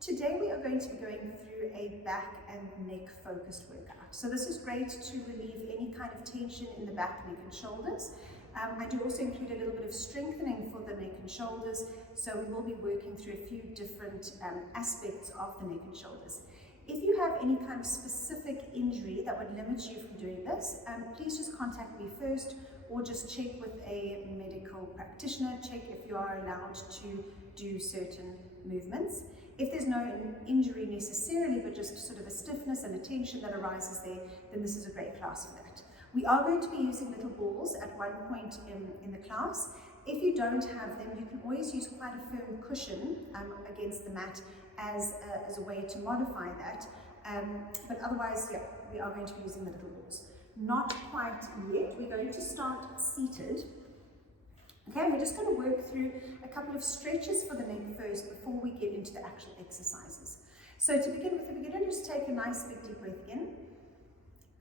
Today we are going to be going through a back and neck focused workout. So this is great to relieve any kind of tension in the back, neck and shoulders. I do also include a little bit of strengthening for the neck and shoulders, so we will be working through a few different aspects of the neck and shoulders. If you have any kind of specific injury that would limit you from doing this, please just contact me first, or just check with a medical practitioner, check if you are allowed to do certain movements. If there's no injury necessarily, but just sort of a stiffness and a tension that arises there, then this is a great class for that. We are going to be using little balls at one point in the class. If you don't have them, you can always use quite a firm cushion against the mat as a way to modify that. But otherwise, yeah, we are going to be using the little balls. Not quite yet. We're going to start seated. Okay, we're just going to work through a couple of stretches for the neck first before we get into the actual exercises. So to begin with the beginner, just take a nice big deep breath in.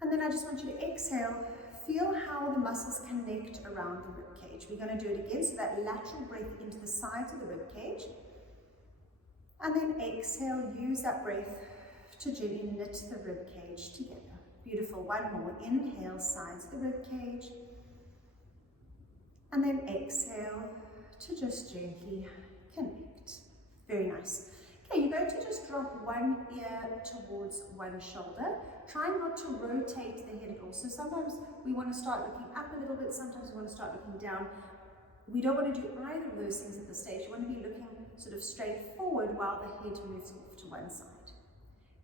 And then I just want you to exhale. Feel how the muscles connect around the rib cage. We're going to do it again, so that lateral breath into the sides of the rib cage. And then exhale, use that breath to gently knit the rib cage together. Beautiful, one more. Inhale, sides of the rib cage. And then exhale to just gently connect. Very nice. Okay, you're going to just drop one ear towards one shoulder. Try not to rotate the head at all. So sometimes we want to start looking up a little bit, sometimes we want to start looking down. We don't want to do either of those things at this stage. You want to be looking sort of straight forward while the head moves off to one side.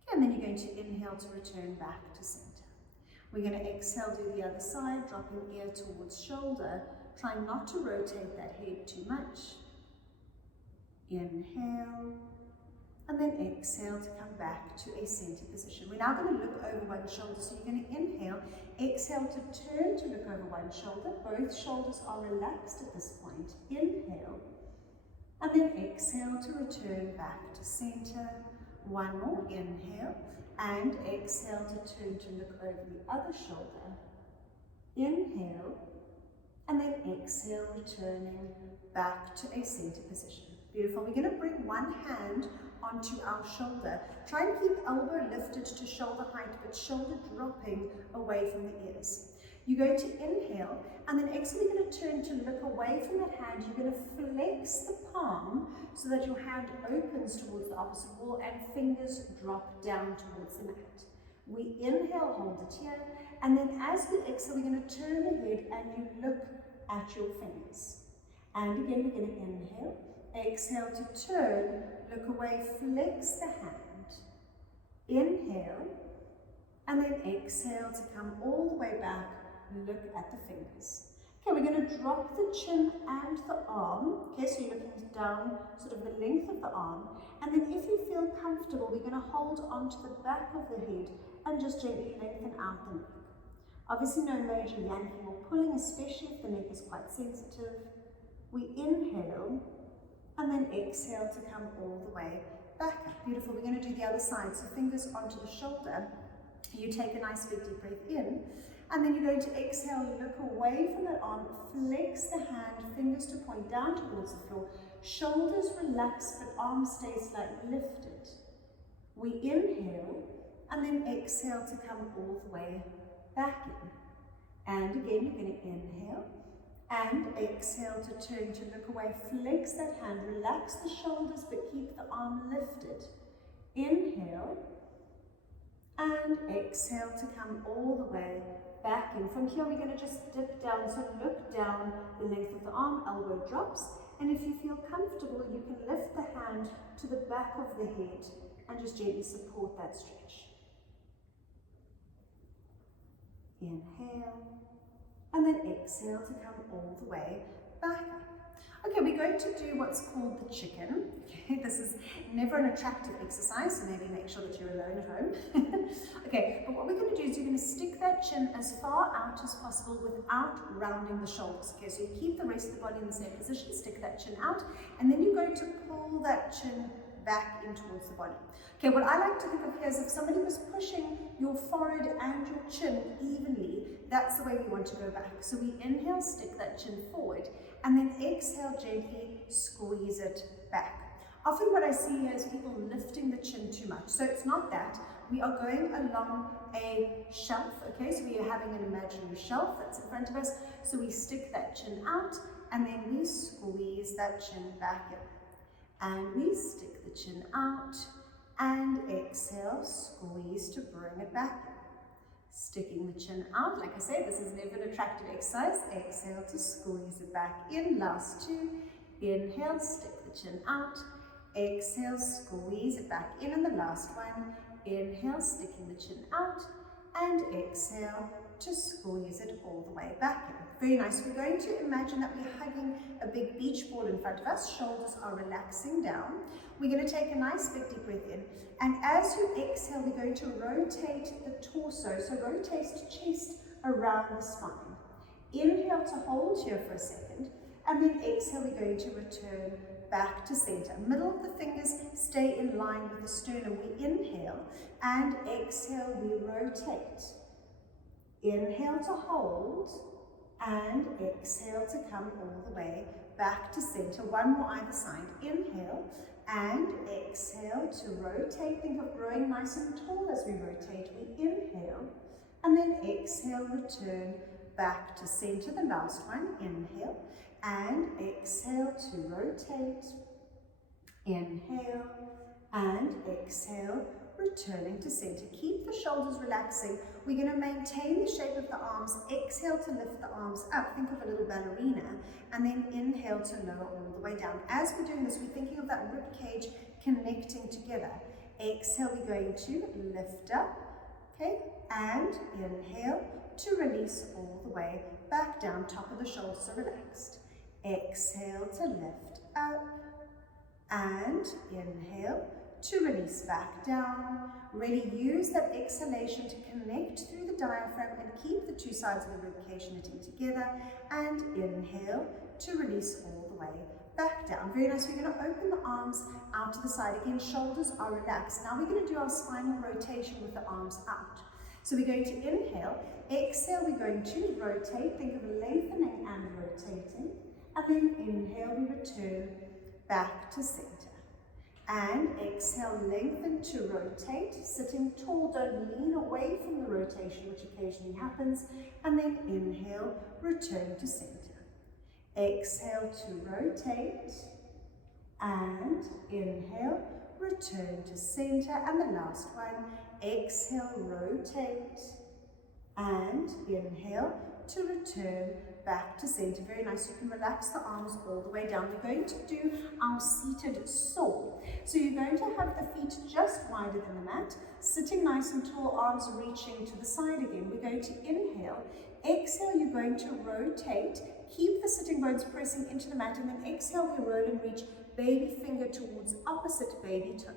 Okay, and then you're going to inhale to return back to center. We're going to exhale, do the other side, dropping ear towards shoulder. Try not to rotate that head too much. Inhale, and then exhale to come back to a center position. We're now going to look over one shoulder. So you're going to inhale, exhale to turn to look over one shoulder. Both shoulders are relaxed at this point. Inhale, and then exhale to return back to center. One more, inhale, and exhale to turn to look over the other shoulder. Inhale, and then exhale, returning back to a center position. Beautiful. We're going to bring one hand onto our shoulder. Try and keep elbow lifted to shoulder height, but shoulder dropping away from the ears. You're going to inhale, and then exhale, you're going to turn to look away from that hand. You're going to flex the palm so that your hand opens towards the opposite wall and fingers drop down towards the mat. We inhale, hold it here, and then as we exhale, we're going to turn the head and you look at your fingers. And again, we're going to inhale, exhale to turn, look away, flex the hand. Inhale, and then exhale to come all the way back, look at the fingers. Okay, we're going to drop the chin and the arm. Okay, so you're looking down sort of the length of the arm. And then if you feel comfortable, we're going to hold onto the back of the head and just gently lengthen out the neck. Obviously no major yanking or pulling, especially if the neck is quite sensitive. We inhale and then exhale to come all the way back up. Beautiful. We're going to do the other side. So fingers onto the shoulder. You take a nice big deep breath in, and then you're going to exhale, look away from that arm, flex the hand, fingers to point down towards the floor, shoulders relax but arms stay slightly lifted. We inhale and then exhale to come all the way back in. And again, you're going to inhale and exhale to turn to look away, flex that hand, relax the shoulders but keep the arm lifted. Inhale and exhale to come all the way back in. From here, we're going to just dip down, so look down the length of the arm, elbow drops, and if you feel comfortable, you can lift the hand to the back of the head and just gently support that stretch. Inhale, and then exhale to come all the way back up. Okay, we're going to do what's called the chicken. Okay, this is never an attractive exercise, so maybe make sure that you're alone at home. Okay, but what we're going to do is you're going to stick that chin as far out as possible without rounding the shoulders. Okay, so you keep the rest of the body in the same position, stick that chin out, and then you're going to pull that chin back in towards the body. Okay, what I like to think of here is if somebody was pushing your forehead and your chin evenly, that's the way we want to go back. So we inhale, stick that chin forward, and then exhale, gently squeeze it back. Often what I see here is people lifting the chin too much. So it's not that. We are going along a shelf, okay? So we are having an imaginary shelf that's in front of us. So we stick that chin out and then we squeeze that chin back in. And we stick the chin out and exhale, squeeze to bring it back in. Sticking the chin out, like I say, this is never an attractive exercise. Exhale to squeeze it back in. Last two. Inhale, stick the chin out. Exhale, squeeze it back in. And the last one. Inhale, sticking the chin out. And exhale to squeeze it all the way back in. Very nice. We're going to imagine that we're hugging a big beach ball in front of us. Shoulders are relaxing down. We're going to take a nice big deep breath in. And as you exhale, we're going to rotate the torso. So rotate the chest around the spine. Inhale to hold here for a second. And then exhale, we're going to return back to center. Middle of the fingers stay in line with the sternum. We inhale and exhale, we rotate. Inhale to hold and exhale to come all the way back to center. One more either side. Inhale and exhale to rotate. Think of growing nice and tall as we rotate. We inhale and then exhale, return back to center. The last one. Inhale and exhale to rotate. Inhale and exhale, returning to center. Keep the shoulders relaxing. We're going to maintain the shape of the arms. Exhale to lift the arms up. Think of a little ballerina. And then inhale to lower all the way down. As we're doing this, we're thinking of that rib cage connecting together. Exhale, we're going to lift up. Okay, and inhale to release all the way back down. Top of the shoulders are relaxed. Exhale to lift up. And inhale to release back down. Really use that exhalation to connect through the diaphragm and keep the two sides of the ribcage knitting together. And inhale to release all the way back down. Very nice. We're going to open the arms out to the side. Again, shoulders are relaxed. Now we're going to do our spinal rotation with the arms out. So we're going to inhale. Exhale, we're going to rotate. Think of lengthening and rotating. And then inhale, we return back to center. And exhale, lengthen to rotate. Sitting tall, don't lean away from the rotation, which occasionally happens. And then inhale, return to center. Exhale to rotate. And inhale, return to center. And the last one, exhale, rotate. And inhale to return back to center. Very nice. You can relax the arms all the way down. We're going to do our seated saw. So you're going to have the feet just wider than the mat, sitting nice and tall, arms reaching to the side again. We're going to inhale. Exhale, you're going to rotate. Keep the sitting bones pressing into the mat, and then exhale, we roll and reach baby finger towards opposite baby toe.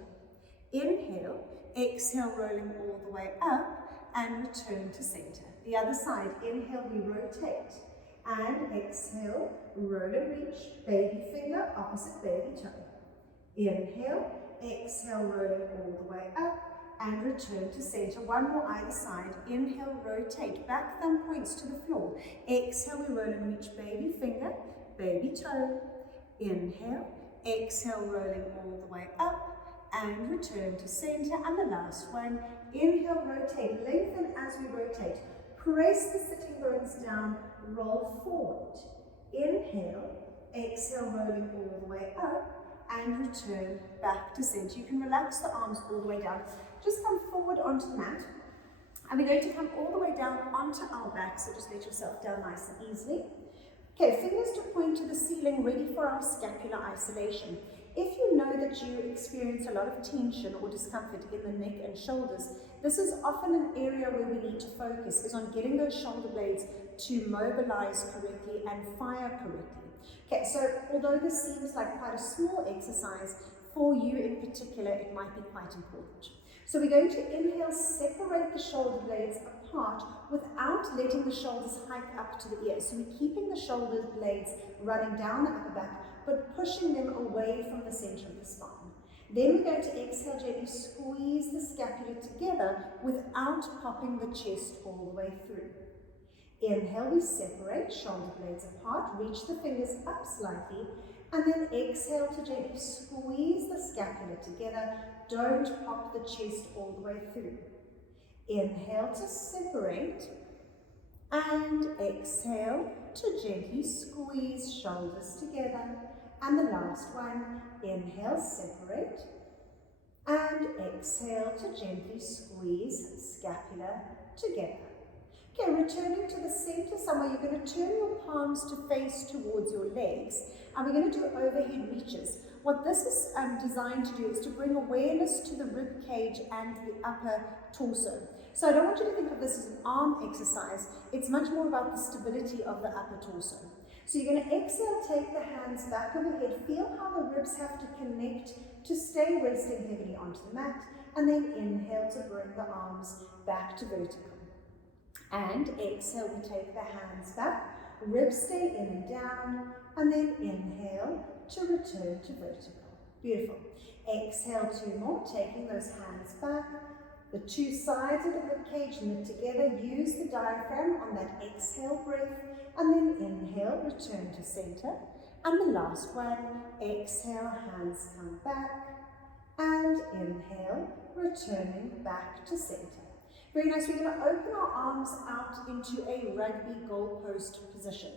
Inhale, exhale, rolling all the way up, and return to center. The other side, inhale, we rotate. And exhale, roll and reach, baby finger, opposite baby toe. Inhale, exhale, rolling all the way up, and return to center. One more either side. Inhale, rotate, back thumb points to the floor. Exhale, we roll and reach, baby finger, baby toe. Inhale, exhale, rolling all the way up, and return to center. And the last one, inhale, rotate, lengthen as we rotate. Press the sitting bones down, roll forward. Inhale, exhale, rolling all the way up, and return back to center. You can relax the arms all the way down. Just come forward onto the mat, and we're going to come all the way down onto our back, so just let yourself down nice and easily. Okay, fingers to point to the ceiling, ready for our scapular isolation. If you know that you experience a lot of tension or discomfort in the neck and shoulders, this is often an area where we need to focus, is on getting those shoulder blades to mobilize correctly and fire correctly. Okay, so although this seems like quite a small exercise, for you in particular, it might be quite important. So we're going to inhale, separate the shoulder blades apart without letting the shoulders hike up to the ears. So we're keeping the shoulder blades running down the upper back, but pushing them away from the center of the spine. Then we're going to exhale, gently squeeze the scapula together without popping the chest all the way through. Inhale, we separate, shoulder blades apart, reach the fingers up slightly, And then exhale to gently squeeze the scapula together. Don't pop the chest all the way through. Inhale to separate. And exhale to gently squeeze shoulders together. And the last one, inhale, separate. And exhale to gently squeeze scapula together. Okay, returning to the center somewhere, you're going to turn your palms to face towards your legs, and we're going to do overhead reaches. What this is designed to do is to bring awareness to the rib cage and the upper torso. So I don't want you to think of this as an arm exercise. It's much more about the stability of the upper torso. So you're going to exhale, take the hands back overhead, feel how the ribs have to connect to stay resting heavily onto the mat, and then inhale to bring the arms back to vertical. And exhale, we take the hands back, ribs stay in and down, and then inhale to return to vertical. Beautiful. Exhale, 2 more, taking those hands back. The 2 sides of the ribcage knit together. Use the diaphragm on that exhale breath, and then inhale, return to center. And the last one, exhale, hands come back, and inhale, returning back to center. Very nice. We're going to open our arms out into a rugby goalpost position.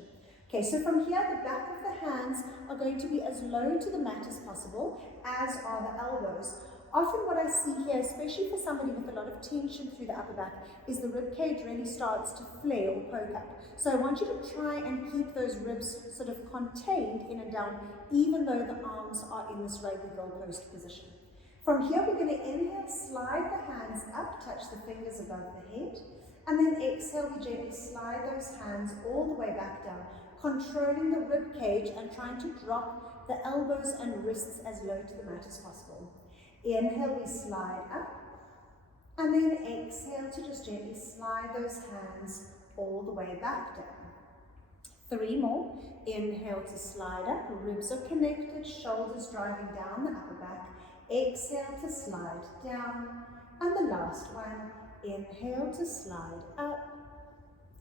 Okay, so from here, the back of the hands are going to be as low to the mat as possible, as are the elbows. Often what I see here, especially for somebody with a lot of tension through the upper back, is the rib cage really starts to flare or poke up. So I want you to try and keep those ribs sort of contained in and down, even though the arms are in this rugby goalpost position. From here, we're going to inhale, slide the hands up, touch the fingers above the head, and then exhale, we gently slide those hands all the way back down, controlling the rib cage and trying to drop the elbows and wrists as low to the mat as possible. Inhale, we slide up, and then exhale to just gently slide those hands all the way back down. 3 more. Inhale to slide up, ribs are connected, shoulders driving down the upper back. Exhale to slide down, and the last one, inhale to slide up,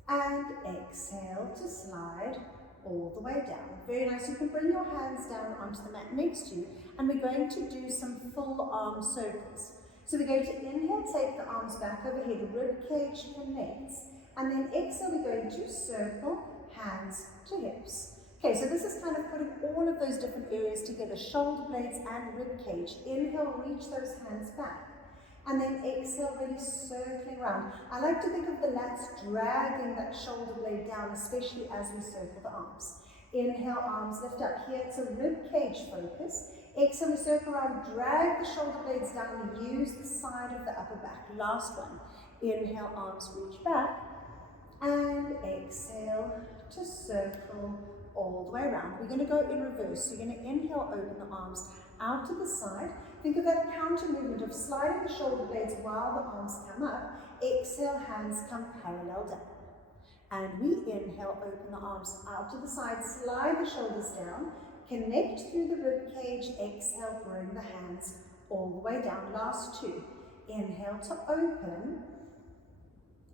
and exhale to slide all the way down. Very nice. You can bring your hands down onto the mat next to you, and we're going to do some full arm circles. So we're going to inhale, take the arms back overhead, rib cage connects, and then exhale, we're going to circle, hands to hips. Okay, so this is kind of putting all of those different areas together, shoulder blades and rib cage. Inhale, reach those hands back. And then exhale, really circling around. I like to think of the lats dragging that shoulder blade down, especially as we circle the arms. Inhale, arms lift up. Here it's a rib cage focus. Exhale, we circle around, drag the shoulder blades down, and use the side of the upper back. Last one. Inhale, arms reach back. And exhale to circle all the way around. We're going to go in reverse. So you're going to inhale, open the arms out to the side. Think of that counter movement of sliding the shoulder blades while the arms come up. Exhale, hands come parallel down. And we inhale, open the arms out to the side, slide the shoulders down, connect through the rib cage. Exhale, bring the hands all the way down. Last 2. Inhale to open,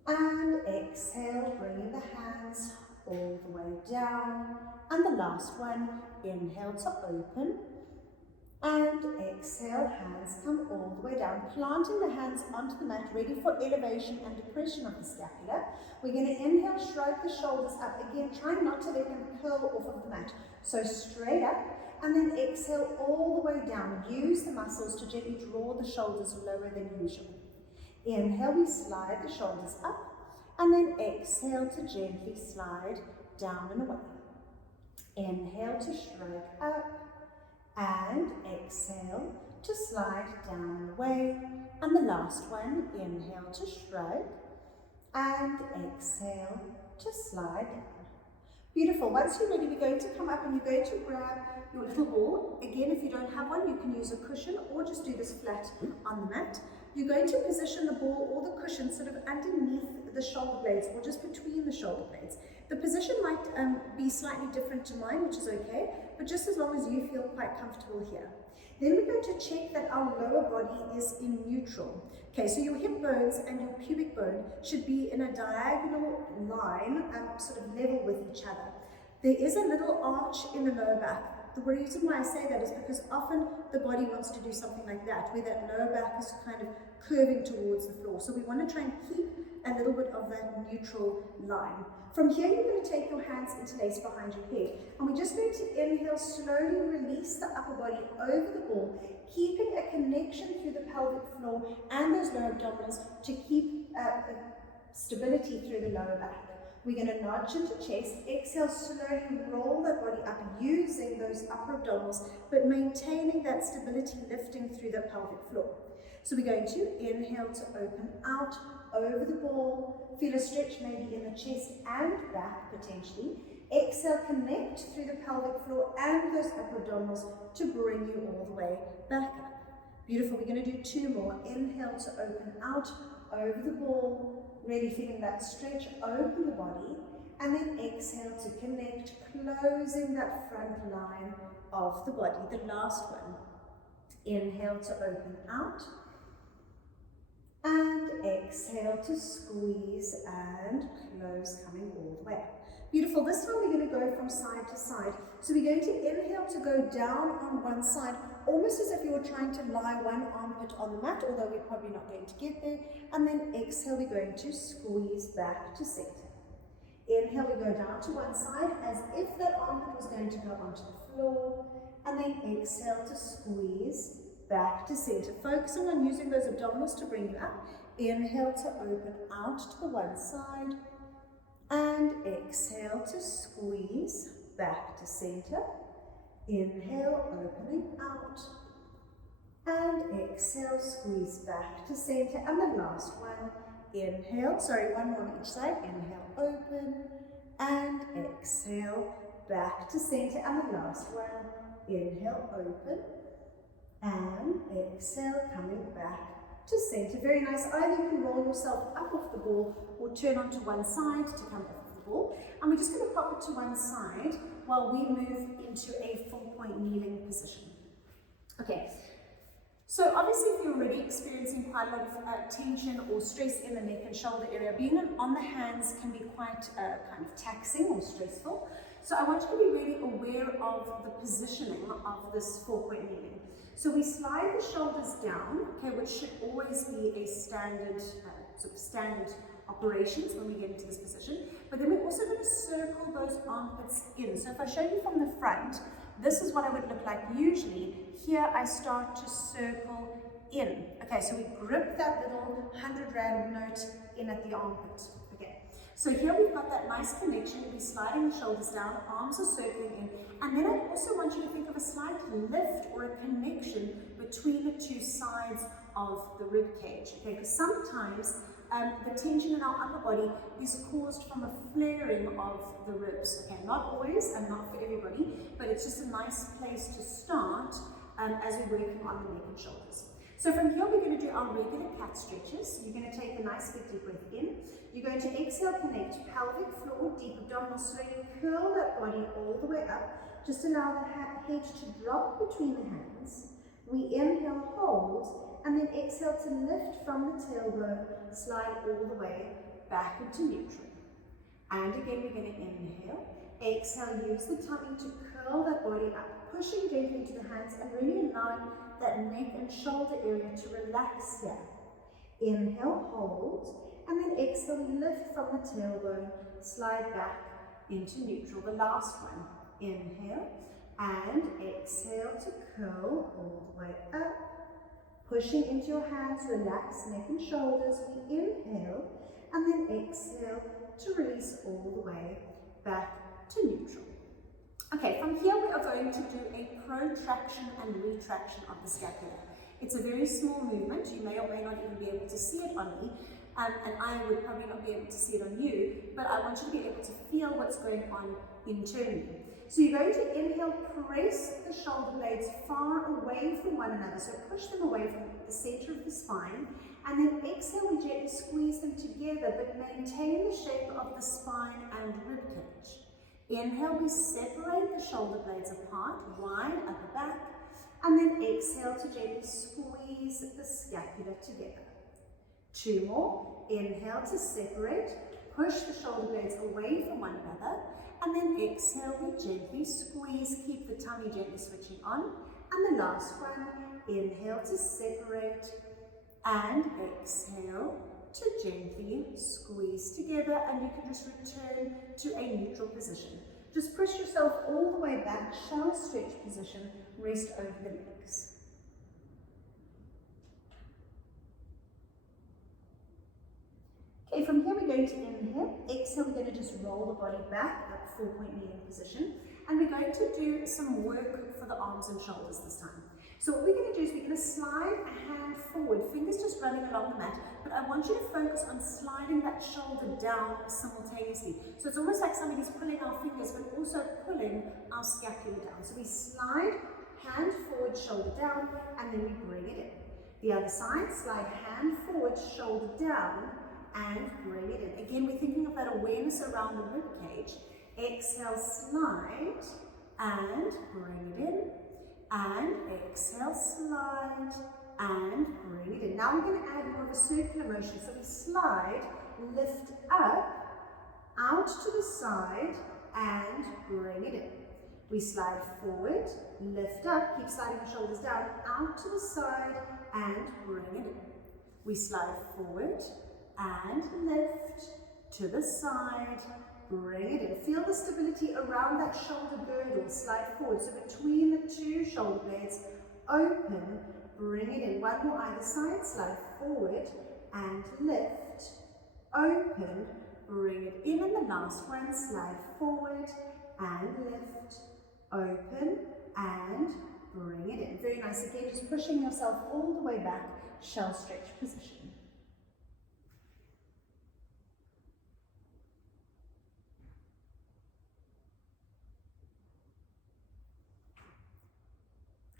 and exhale, bringing the hands all the way down. And the last one, inhale to open, and exhale, hands come all the way down, planting the hands onto the mat, ready for elevation and depression of the scapula. We're going to inhale, shrug the shoulders up. Again, try not to let them curl off of the mat. So straight up, and then exhale all the way down. Use the muscles to gently draw the shoulders lower than usual. Inhale, we slide the shoulders up, and then exhale to gently slide down and away. Inhale to shrug up, and exhale to slide down and away. And the last one, inhale to shrug, and exhale to slide down. Beautiful. Once you're ready, we're going to come up and you're going to grab your little ball. Again, if you don't have one, you can use a cushion or just do this flat on the mat. You're going to position the ball or the cushion sort of underneath the shoulder blades or just between the shoulder blades. The position might be slightly different to mine, which is okay, but just as long as you feel quite comfortable here. Then we're going to check that our lower body is in neutral. Okay, so your hip bones and your pubic bone should be in a diagonal line, sort of level with each other. There is a little arch in the lower back. The reason why I say that is because often the body wants to do something like that, where that lower back is kind of curving towards the floor. So we want to try and keep a little bit of that neutral line. From here, you're going to take your hands interlace behind your head, and we're just going to inhale, slowly release the upper body over the ball, keeping a connection through the pelvic floor and those lower abdominals to keep stability through the lower back. We're going to nudge into chest, exhale, slowly roll that body up using those upper abdominals, but maintaining that stability, lifting through the pelvic floor. So we're going to inhale to open out over the ball, feel a stretch maybe in the chest and back potentially. Exhale, connect through the pelvic floor and those upper abdominals to bring you all the way back up. Beautiful, we're going to do 2 more. Inhale to open out over the ball, really feeling that stretch, open the body, and then exhale to connect, closing that front line of the body. The last one. Inhale to open out, and exhale to squeeze and close, coming all the way up. Beautiful. This time we're going to go from side to side. So we're going to inhale to go down on one side, almost as if you were trying to lie one armpit on the mat, although we're probably not going to get there. And then exhale, we're going to squeeze back to center. Inhale, we go down to one side as if that armpit was going to go onto the floor. And then exhale to squeeze back to center. Focusing on using those abdominals to bring you up. Inhale to open out to the one side. And exhale to squeeze back to center. Inhale, opening out. And exhale, squeeze back to center. And the last one. Inhale, one more on each side. Inhale, open. And exhale, back to center. And the last one. Inhale, open. And exhale, coming back to center. Very nice. Either you can roll yourself up off the ball or turn onto one side to come off the ball. And we're just going to pop it to one side while we move into a full point kneeling position. Okay. So obviously if you're already experiencing quite a lot of tension or stress in the neck and shoulder area, being on the hands can be quite kind of taxing or stressful. So I want you to be really aware of the positioning of this 4-point kneeling. So we slide the shoulders down, okay, which should always be a standard, standard operations when we get into this position. But then we're also going to circle those armpits in. So if I show you from the front, this is what I would look like usually. Here I start to circle in. Okay, so we grip that little 100 Rand note in at the armpit. Okay, so here we've got that nice connection. We'll be sliding the shoulders down, arms are circling in. And then I also want you to think of a slight lift or a connection between the two sides of the rib cage. Okay, because sometimes the tension in our upper body is caused from a flaring of the ribs. Okay, not always and not for everybody, but it's just a nice place to start as we're working on the neck and shoulders. So from here we're going to do our regular cat stretches. You're going to take a nice big deep breath in. You're going to exhale, connect pelvic floor, deep abdominal, slowly curl that body all the way up. Just allow the head to drop between the hands. We inhale, hold, and then exhale to lift from the tailbone, slide all the way back into neutral. And again, we're going to inhale, exhale, use the tummy to curl that body up, pushing gently to the hands and really allowing that neck and shoulder area to relax here. Inhale, hold, and then exhale, lift from the tailbone, slide back into neutral. The last one. Inhale and exhale to curl all the way up. Pushing into your hands, relax neck and shoulders. We inhale and then exhale to release all the way back to neutral. Okay, from here we are going to do a protraction and retraction of the scapula. It's a very small movement. You may or may not even be able to see it on me. And I would probably not be able to see it on you, but I want you to be able to feel what's going on internally. So you're going to inhale, press the shoulder blades far away from one another. So push them away from the center of the spine. And then exhale, we gently squeeze them together, but maintain the shape of the spine and rib cage. Inhale, we separate the shoulder blades apart, wide upper back. And then exhale to gently squeeze the scapula together. 2 more. Inhale to separate. Push the shoulder blades away from one another, and then exhale, we gently squeeze, keep the tummy gently switching on. And the last one, inhale to separate, and exhale to gently squeeze together, and you can just return to a neutral position. Just push yourself all the way back, shell stretch position, rest over the legs. Okay, from here we're going to inhale, exhale, we're going to just roll the body back up, 4-point kneeling position, and we're going to do some work for the arms and shoulders this time. So what we're going to do is we're going to slide a hand forward, fingers just running along the mat, but I want you to focus on sliding that shoulder down simultaneously. So it's almost like somebody's pulling our fingers, but also pulling our scapula down. So we slide, hand forward, shoulder down, and then we bring it in. The other side, slide hand forward, shoulder down, and bring it in. Again, we're thinking of that awareness around the rib cage. Exhale, slide, and bring it in. And exhale, slide, and bring it in. Now we're going to add more of a circular motion. So we slide, lift up, out to the side, and bring it in. We slide forward, lift up, keep sliding the shoulders down, out to the side, and bring it in. We slide forward, and lift to the side, bring it in. Feel the stability around that shoulder girdle, slide forward. So between the two shoulder blades, open, bring it in. One more either side, slide forward and lift, open, bring it in. And the last one, slide forward and lift, open and bring it in. Very nice. Again, just pushing yourself all the way back, shell stretch position.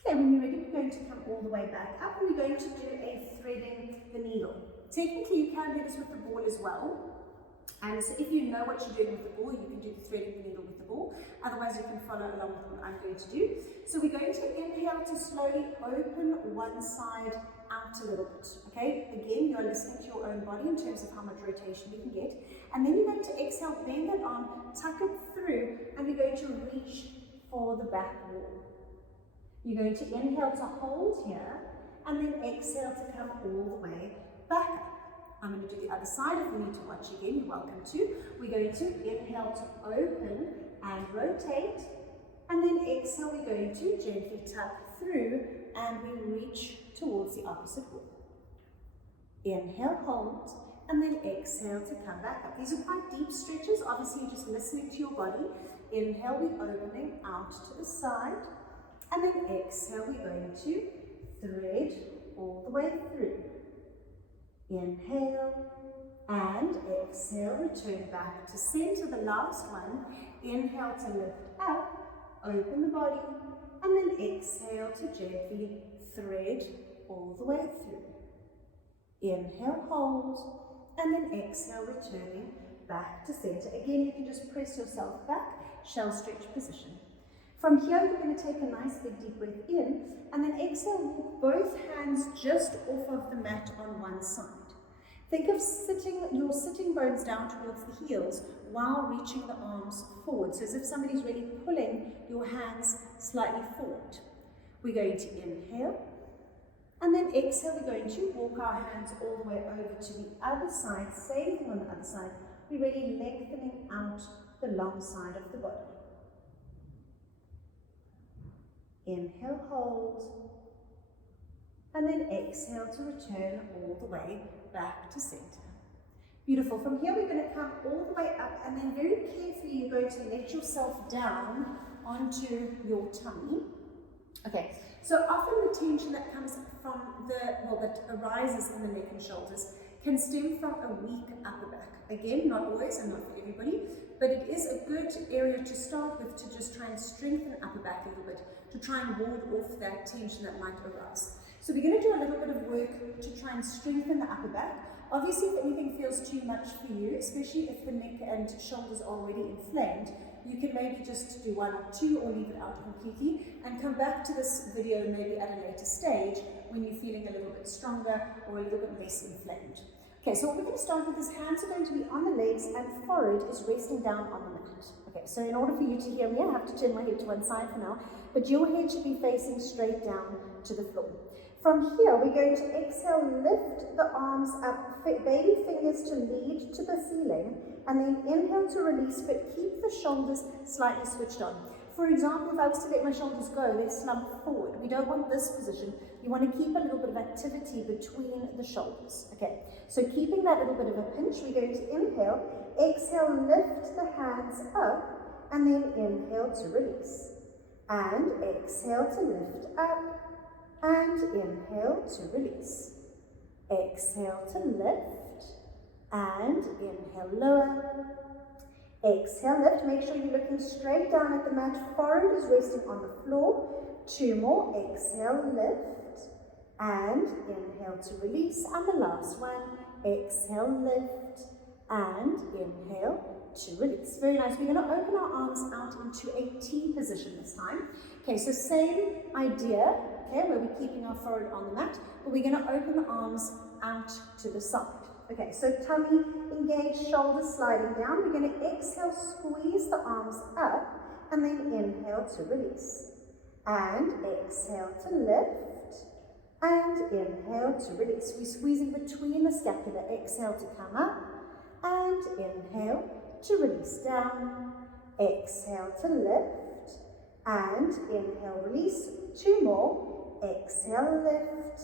Okay, when you're ready, we're going to come all the way back up and we're going to do a threading the needle. Technically, you can do this with the ball as well. And so if you know what you're doing with the ball, you can do the threading the needle with the ball. Otherwise, you can follow along with what I'm going to do. So we're going to inhale to slowly open one side out a little bit. Okay, again, you're listening to your own body in terms of how much rotation you can get. And then you're going to exhale, bend that arm, tuck it through, and we're going to reach for the back wall. You're going to inhale to hold here, and then exhale to come all the way back up. I'm going to do the other side. If you need to watch again, you're welcome to. We're going to inhale to open and rotate, and then exhale, we're going to gently tuck through, and we reach towards the opposite wall. Inhale, hold, and then exhale to come back up. These are quite deep stretches. Obviously, you're just listening to your body. Inhale, we're opening out to the side. And then exhale, we're going to thread all the way through. Inhale and exhale, return back to center. The last one, inhale to lift up, open the body, and then exhale to gently thread all the way through. Inhale, hold, and then exhale, returning back to center. Again, you can just press yourself back, shell stretch position. From here, you're going to take a nice big deep breath in, and then exhale, walk both hands just off of the mat on one side. Think of your sitting bones down towards the heels while reaching the arms forward. So as if somebody's really pulling your hands slightly forward. We're going to inhale, and then exhale, we're going to walk our hands all the way over to the other side. Same thing on the other side. We're really lengthening out the long side of the body. Inhale, hold, and then exhale to return all the way back to center. Beautiful. From here, we're going to come all the way up, and then very carefully, you're going to let yourself down onto your tummy. Okay, so often the tension that comes from that arises in the neck and shoulders can stem from a weak upper back. Again, not always and not for everybody, but it is a good area to start with to just try and strengthen upper back a little bit, to try and ward off that tension that might arise. So we're going to do a little bit of work to try and strengthen the upper back. Obviously, if anything feels too much for you, especially if the neck and shoulders are already inflamed, you can maybe just do 1 or 2 or leave it out completely and come back to this video maybe at a later stage when you're feeling a little bit stronger or a little bit less inflamed. Okay, so what we're going to start with is hands are going to be on the legs and forehead is resting down on the mat. Okay, so in order for you to hear me, I have to turn my head to one side for now, but your head should be facing straight down to the floor. From here, we're going to exhale, lift the arms up, baby fingers to lead to the ceiling, and then inhale to release, but keep the shoulders slightly switched on. For example, if I was to let my shoulders go, they slump forward. We don't want this position. You want to keep a little bit of activity between the shoulders. Okay, so keeping that little bit of a pinch, we're going to inhale, exhale, lift the hands up, and then inhale to release. And exhale to lift up, and inhale to release. Exhale to lift, and inhale lower. Exhale, lift. Make sure you're looking straight down at the mat. Forehead is resting on the floor. 2 more. Exhale, lift. And inhale to release. And the last one. Exhale, lift. And inhale to release. Very nice. We're going to open our arms out into a T position this time. Okay, so same idea, okay, where we're keeping our forehead on the mat, but we're going to open the arms out to the side. Okay, so tummy engaged, shoulders sliding down. We're going to exhale, squeeze the arms up, and then inhale to release. And exhale to lift, and inhale to release. We're squeezing between the scapula. Exhale to come up, and inhale to release down. Exhale to lift, and inhale, release. 2 more. Exhale, lift,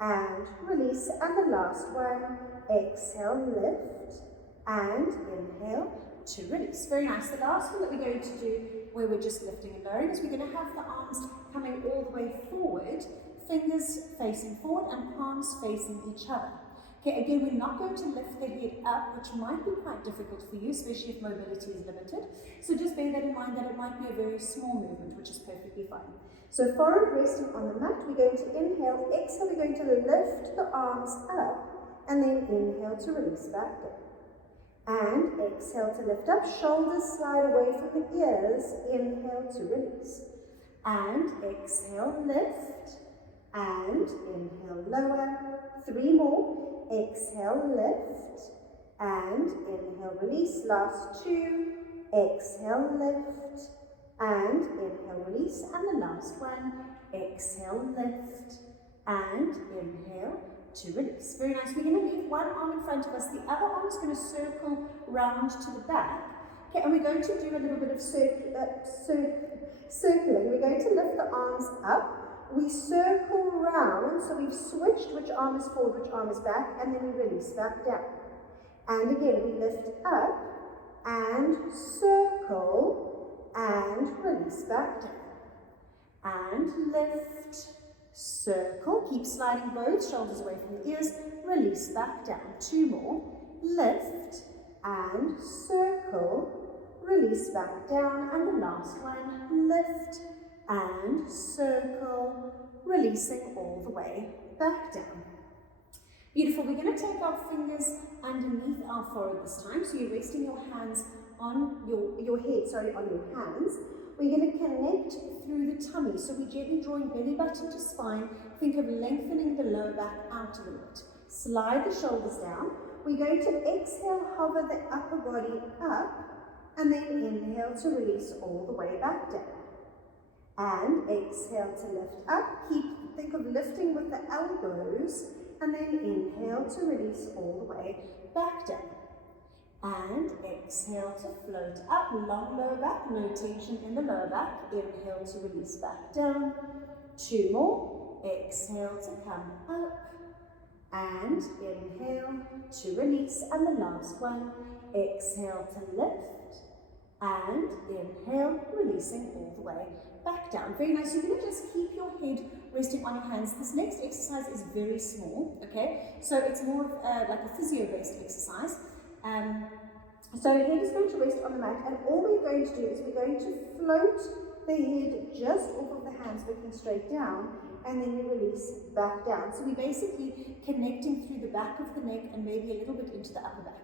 and release. And the last one. Exhale, lift, and inhale to release. Very nice. The last one that we're going to do, where we're just lifting and lowering, is we're going to have the arms coming all the way forward, fingers facing forward and palms facing each other. Okay, again, we're not going to lift the head up, which might be quite difficult for you, especially if mobility is limited. So just bear that in mind that it might be a very small movement, which is perfectly fine. So forehead resting on the mat, we're going to inhale, exhale, we're going to lift the arms up, and then inhale to release back down. And exhale to lift up, shoulders slide away from the ears, inhale to release. And exhale, lift, and inhale, lower. 3 more, exhale, lift, and inhale, release. Last 2, exhale, lift, and inhale, release. And the last one, exhale, lift, and inhale to release. Very nice. We're going to leave one arm in front of us. The other arm is going to circle round to the back. Okay, and we're going to do a little bit of circling. We're going to lift the arms up. We circle round, so we've switched which arm is forward, which arm is back, and then we release back down. And again, we lift up and circle and release back down. And lift, circle, keep sliding both shoulders away from the ears, release back down. 2 more, lift and circle, release back down, and the last one, lift and circle, releasing all the way back down. Beautiful. We're going to take our fingers underneath our forehead this time, so you're resting your hands on your head, on your hands. We're going to connect through the tummy, so we're gently drawing belly button to spine. Think of lengthening the lower back out a little bit. Slide the shoulders down. We're going to exhale, hover the upper body up, and then inhale to release all the way back down. And exhale to lift up. Think of lifting with the elbows, and then inhale to release all the way back down. And exhale to float up, long lower back, no tension in the lower back. Inhale to release back down. 2 more. Exhale to come up. And inhale to release. And the last one. Exhale to lift. And inhale, releasing all the way back down. Very nice. You're going to just keep your head resting on your hands. This next exercise is very small, okay? So it's more of like a physio-based exercise. So your head is going to rest on the mat, and all we're going to do is we're going to float the head just off of the hands, looking straight down, and then you release back down. So we're basically connecting through the back of the neck and maybe a little bit into the upper back.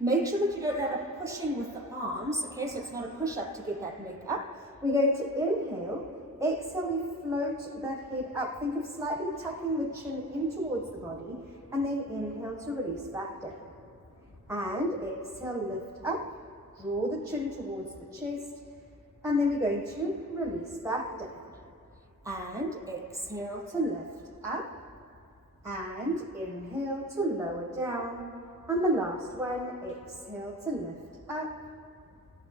Make sure that you don't end up pushing with the arms, okay, so it's not a push-up to get that neck up. We're going to inhale, Exhale, we float that head up. Think of slightly tucking the chin in towards the body, and then inhale to release back down. And exhale, lift up, draw the chin towards the chest, and then we're going to release back down. And exhale to lift up, and inhale to lower down. And the last one, exhale to lift up,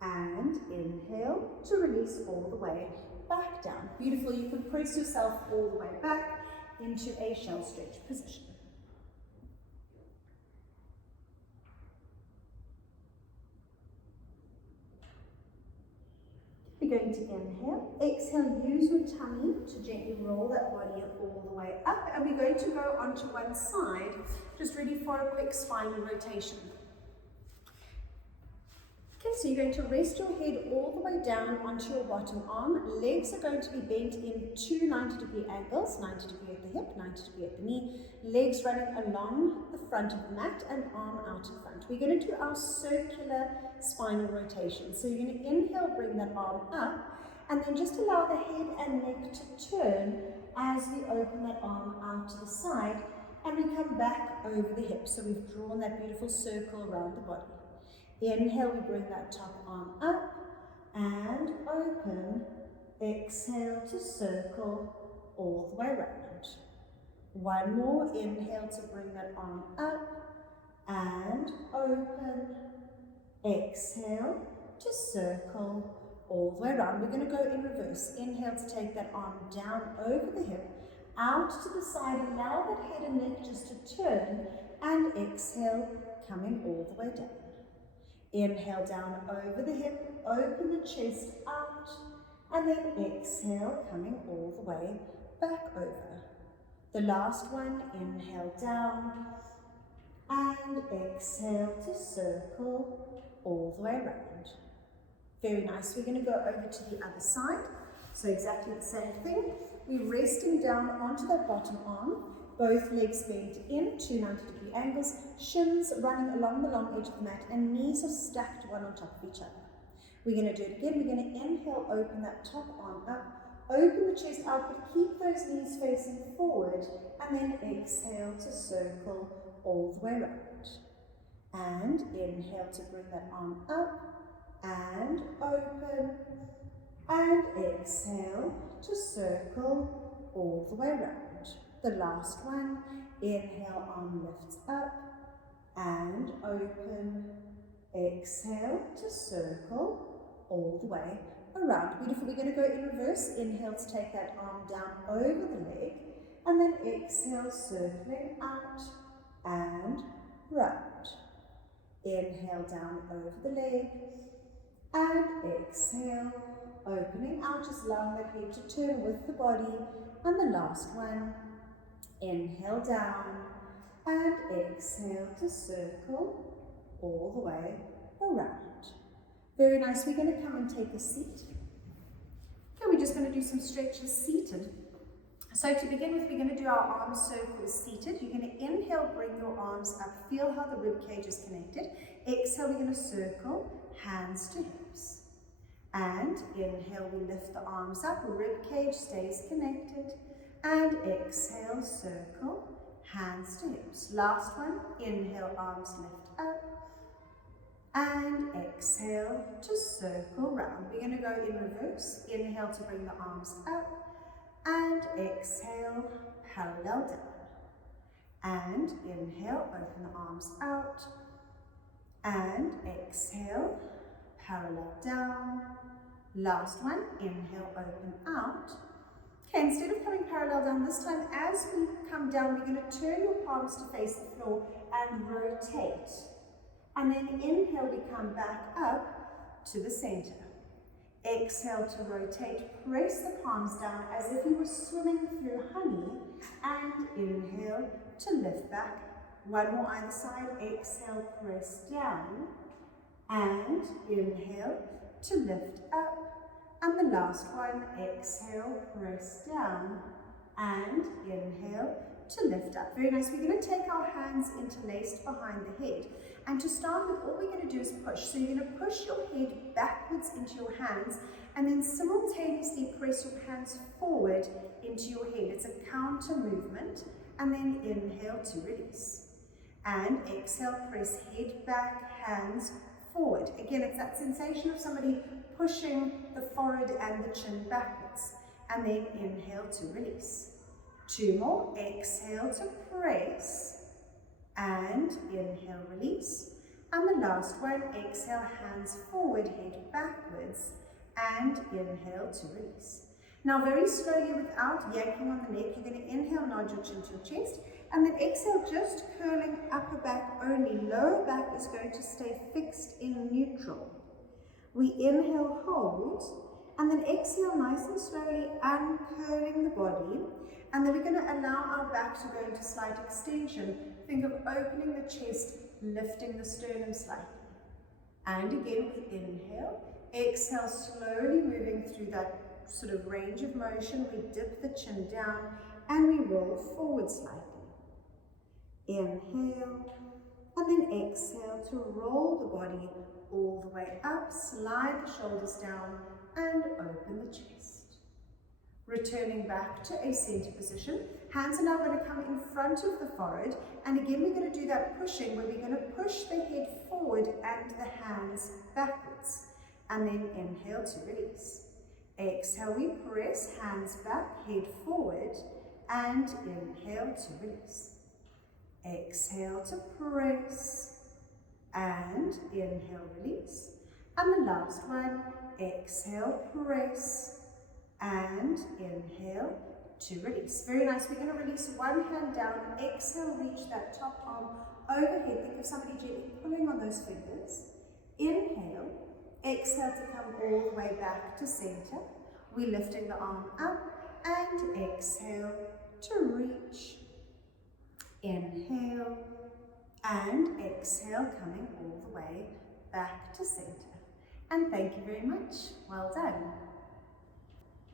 and inhale to release all the way back down. Beautiful. You can press yourself all the way back into a shell stretch position. We're going to inhale. Exhale, use your tummy to gently roll that body all the way up. And we're going to go onto one side, just ready for a quick spinal rotation. Okay, so you're going to rest your head all the way down onto your bottom arm. Legs are going to be bent in two 90-degree angles, 90 degree at the hip, 90 degree at the knee. Legs running along the front of the mat and arm out in front. We're going to do our circular spinal rotation. So you're going to inhale, bring that arm up, and then just allow the head and neck to turn as we open that arm out to the side, and we come back over the hip. So we've drawn that beautiful circle around the body. Inhale, we bring that top arm up and open. Exhale to circle all the way around. One more. Inhale to bring that arm up and open. Exhale to circle all the way around. We're going to go in reverse. Inhale to take that arm down over the hip, out to the side. Allow that head and neck just to turn, and exhale, coming all the way down. Inhale down over the hip, open the chest out, and then exhale, coming all the way back over. The last one, inhale down, and exhale to circle all the way around. Very nice. We're going to go over to the other side. So exactly the same thing. We're resting down onto that bottom arm. Both legs bent in, two 90-degree angles, shins running along the long edge of the mat, and knees are stacked one on top of each other. We're going to do it again. We're going to inhale, open that top arm up, open the chest out, but keep those knees facing forward, and then exhale to circle all the way around. And inhale to bring that arm up, and open, and exhale to circle all the way around. The last one, inhale, arm lifts up and open, exhale to circle all the way around. Beautiful. We're going to go in reverse. Inhale to take that arm down over the leg, and then exhale, circling out and round. Inhale down over the leg, and exhale, opening out, just allowing that head to turn with the body. And the last one, inhale down and exhale to circle all the way around. Very nice. We're going to come and take a seat. Okay, we're just going to do some stretches seated. So to begin with, we're going to do our arm circles seated. You're going to inhale, bring your arms up. Feel how the rib cage is connected. Exhale, we're going to circle, hands to hips. And inhale, we lift the arms up, rib cage stays connected. And exhale, circle, hands to hips. Last one, inhale, arms lift up. And exhale to circle round. We're going to go in reverse. Inhale to bring the arms up. And exhale, parallel down. And inhale, open the arms out. And exhale, parallel down. Last one, inhale, open out. Okay, instead of coming parallel down this time, as we come down, we're going to turn your palms to face the floor and rotate. And then inhale, we come back up to the center. Exhale to rotate, press the palms down as if you were swimming through honey, and inhale to lift back. One more either side. Exhale, press down, and inhale to lift up. And the last one, exhale, press down, and inhale to lift up. Very nice. We're going to take our hands interlaced behind the head, and to start with, all we're going to do is push. So you're going to push your head backwards into your hands, and then simultaneously press your hands forward into your head. It's a counter movement, and then inhale to release. And exhale, press head back, hands forward. Again, it's that sensation of somebody pushing the forehead and the chin backwards. And then inhale to release. 2 more. Exhale to press. And inhale, release. And the last one, exhale, hands forward, head backwards. And inhale to release. Now very slowly, without yanking on the neck, you're going to inhale, nod your chin to your chest. And then exhale, just curling upper back only. Lower back is going to stay fixed in neutral. We inhale, hold, and then exhale nice and slowly, uncurling the body. And then we're going to allow our back to go into slight extension. Think of opening the chest, lifting the sternum slightly. And again, we inhale, exhale, slowly moving through that sort of range of motion. We dip the chin down and we roll forward slightly. Inhale, and then exhale to roll the body all the way up, slide the shoulders down, and open the chest. Returning back to a center position, hands are now going to come in front of the forehead, and again we're going to do that pushing where we're going to push the head forward and the hands backwards, and then inhale to release. Exhale, we press, hands back, head forward, and inhale to release. Exhale to press, and inhale, release. And the last one, exhale, press, and inhale to release. Very nice. We're going to release one hand down, exhale, reach that top arm overhead. Think of somebody gently pulling on those fingers. Inhale, exhale to come all the way back to center. We're lifting the arm up, and exhale to reach. Inhale and exhale, coming all the way back to center. And thank you very much. Well done.